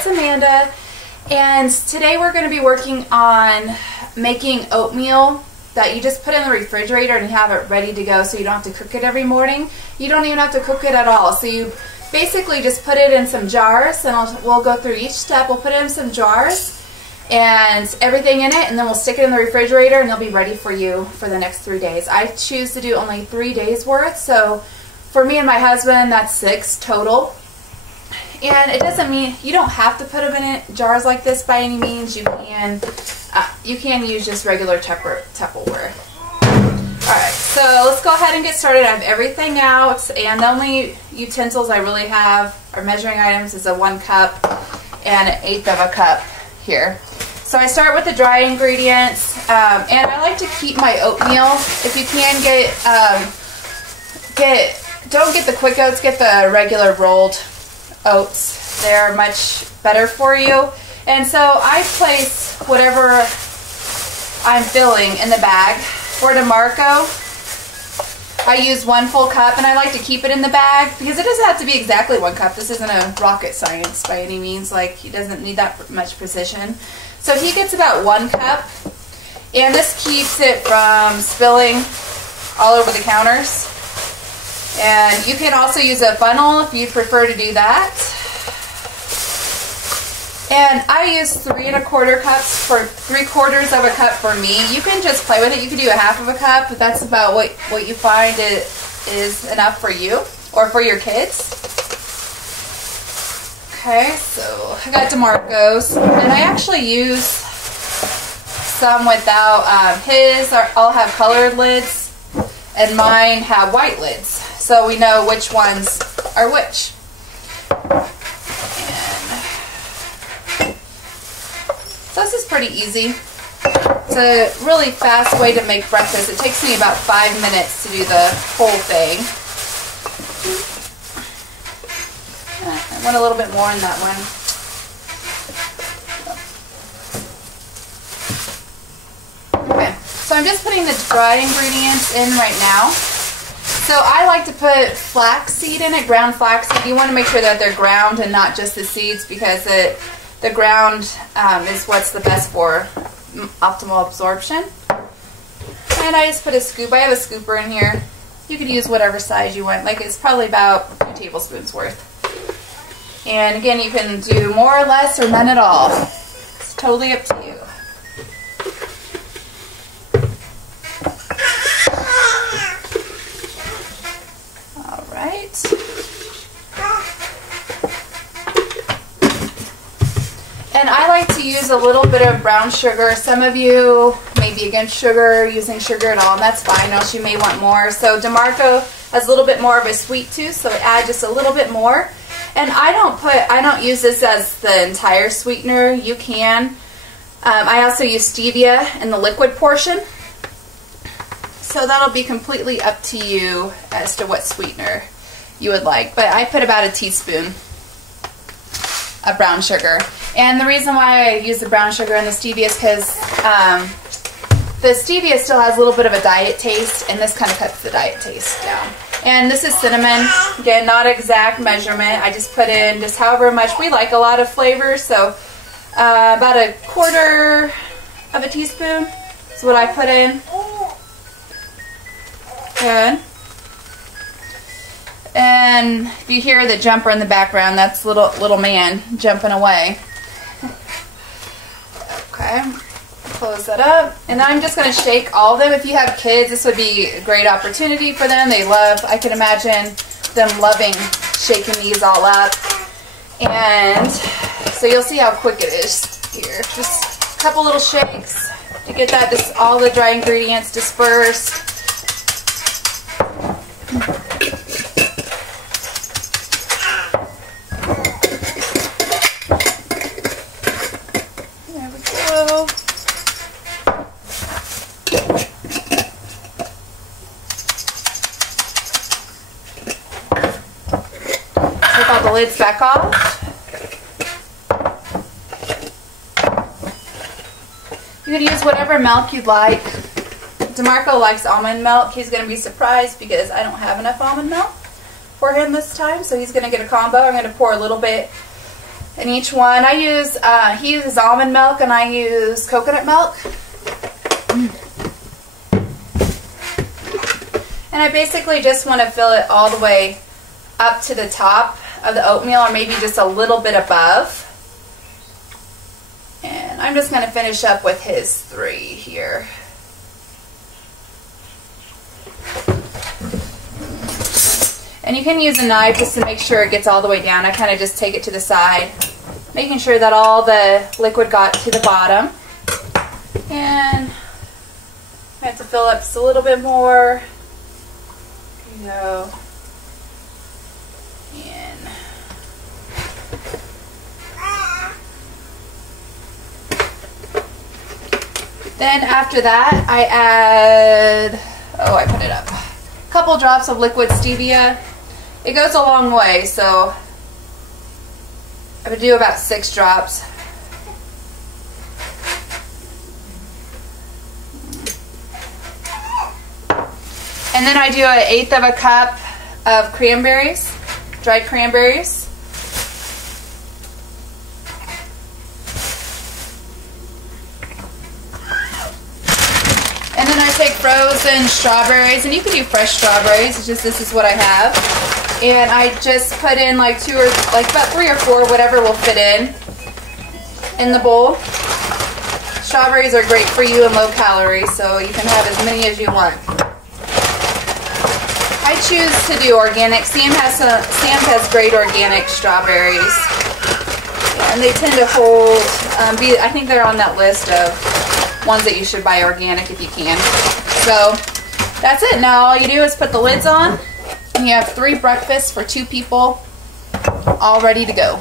It's Amanda, and today we're going to be working on making oatmeal that you just put in the refrigerator and you have it ready to go, so you don't have to cook it every morning. You don't even have to cook it at all. So you basically just put it in some jars, and we'll go through each step. We'll put it in some jars and everything in it, and then we'll stick it in the refrigerator and it'll be ready for you for the next 3 days. I choose to do only 3 days worth, so for me and my husband that's 6 total. And it doesn't mean you don't have to put them in jars like this by any means. You can use just regular Tupperware. Alright, so let's go ahead and get started. I have everything out, and the only utensils I really have, or measuring items, is a 1 cup and 1/8 of a cup here. So I start with the dry ingredients, and I like to keep my oatmeal. If you can don't get the quick oats, get the regular rolled oats. They're much better for you. And so I place whatever I'm filling in the bag. For DeMarco, I use 1 full cup, and I like to keep it in the bag because it doesn't have to be exactly 1 cup. This isn't a rocket science by any means. Like, he doesn't need that much precision. So he gets about 1 cup, and this keeps it from spilling all over the counters. And you can also use a funnel if you prefer to do that. And I use 3 1/4 cups for 3/4 of a cup for me. You can just play with it. You can do a 1/2 of a cup, but that's about what you find is enough for you or for your kids. Okay, so I got DeMarco's, and I actually use some without his. All have colored lids, and mine have white lids, so we know which ones are which. So this is pretty easy. It's a really fast way to make breakfast. It takes me about 5 minutes to do the whole thing. I want a little bit more in that one. Okay, so I'm just putting the dry ingredients in right now. So I like to put flaxseed in it, ground flaxseed. You want to make sure that they're ground and not just the seeds, because the ground is what's the best for optimal absorption. And I just put a scoop. I have a scooper in here. You could use whatever size you want. Like, it's probably about 2 tablespoons worth. And again, you can do more or less or none at all. It's totally up to you. All right. And I like to use a little bit of brown sugar. Some of you may be against sugar, using sugar at all, and that's fine, else you may want more. So DeMarco has a little bit more of a sweet tooth, so add just a little bit more. And I don't use this as the entire sweetener. You can. I also use stevia in the liquid portion. So that'll be completely up to you as to what sweetener you would like. But I put about a teaspoon of brown sugar. And the reason why I use the brown sugar and the stevia is because the stevia still has a little bit of a diet taste, and this kind of cuts the diet taste down. And this is cinnamon. Again, not exact measurement. I just put in just however much. We like a lot of flavors, so about 1/4 of a teaspoon is what I put in. Good. And if you hear the jumper in the background, that's little man jumping away. Okay, close that up. And I'm just going to shake all of them. If you have kids, this would be a great opportunity for them. I can imagine them loving shaking these all up. And so you'll see how quick it is here. Just a couple little shakes to get that, all the dry ingredients dispersed. Take all the lids back off. You can use whatever milk you'd like. DeMarco likes almond milk. He's going to be surprised because I don't have enough almond milk for him this time, so he's going to get a combo. I'm going to pour a little bit in each one. I use, he uses almond milk and I use coconut milk. And I basically just want to fill it all the way up to the top of the oatmeal, or maybe just a little bit above. And I'm just going to finish up with his 3 here. And you can use a knife just to make sure it gets all the way down. I kind of just take it to the side, making sure that all the liquid got to the bottom. And I have to fill up just a little bit more. There you go. And then after that, I add, I put it up, a couple drops of liquid stevia. It goes a long way, so I would do about 6 drops. And then I do 1/8 of a cup of cranberries, dried cranberries. And then I take frozen strawberries, and you can do fresh strawberries, it's just this is what I have. And I just put in like about 3 or 4, whatever will fit in the bowl. Strawberries are great for you and low calorie, so you can have as many as you want. I choose to do organic. Sam has great organic strawberries, and they tend to hold. I think they're on that list of ones that you should buy organic if you can. So that's it. Now all you do is put the lids on, and you have 3 breakfasts for 2 people, all ready to go.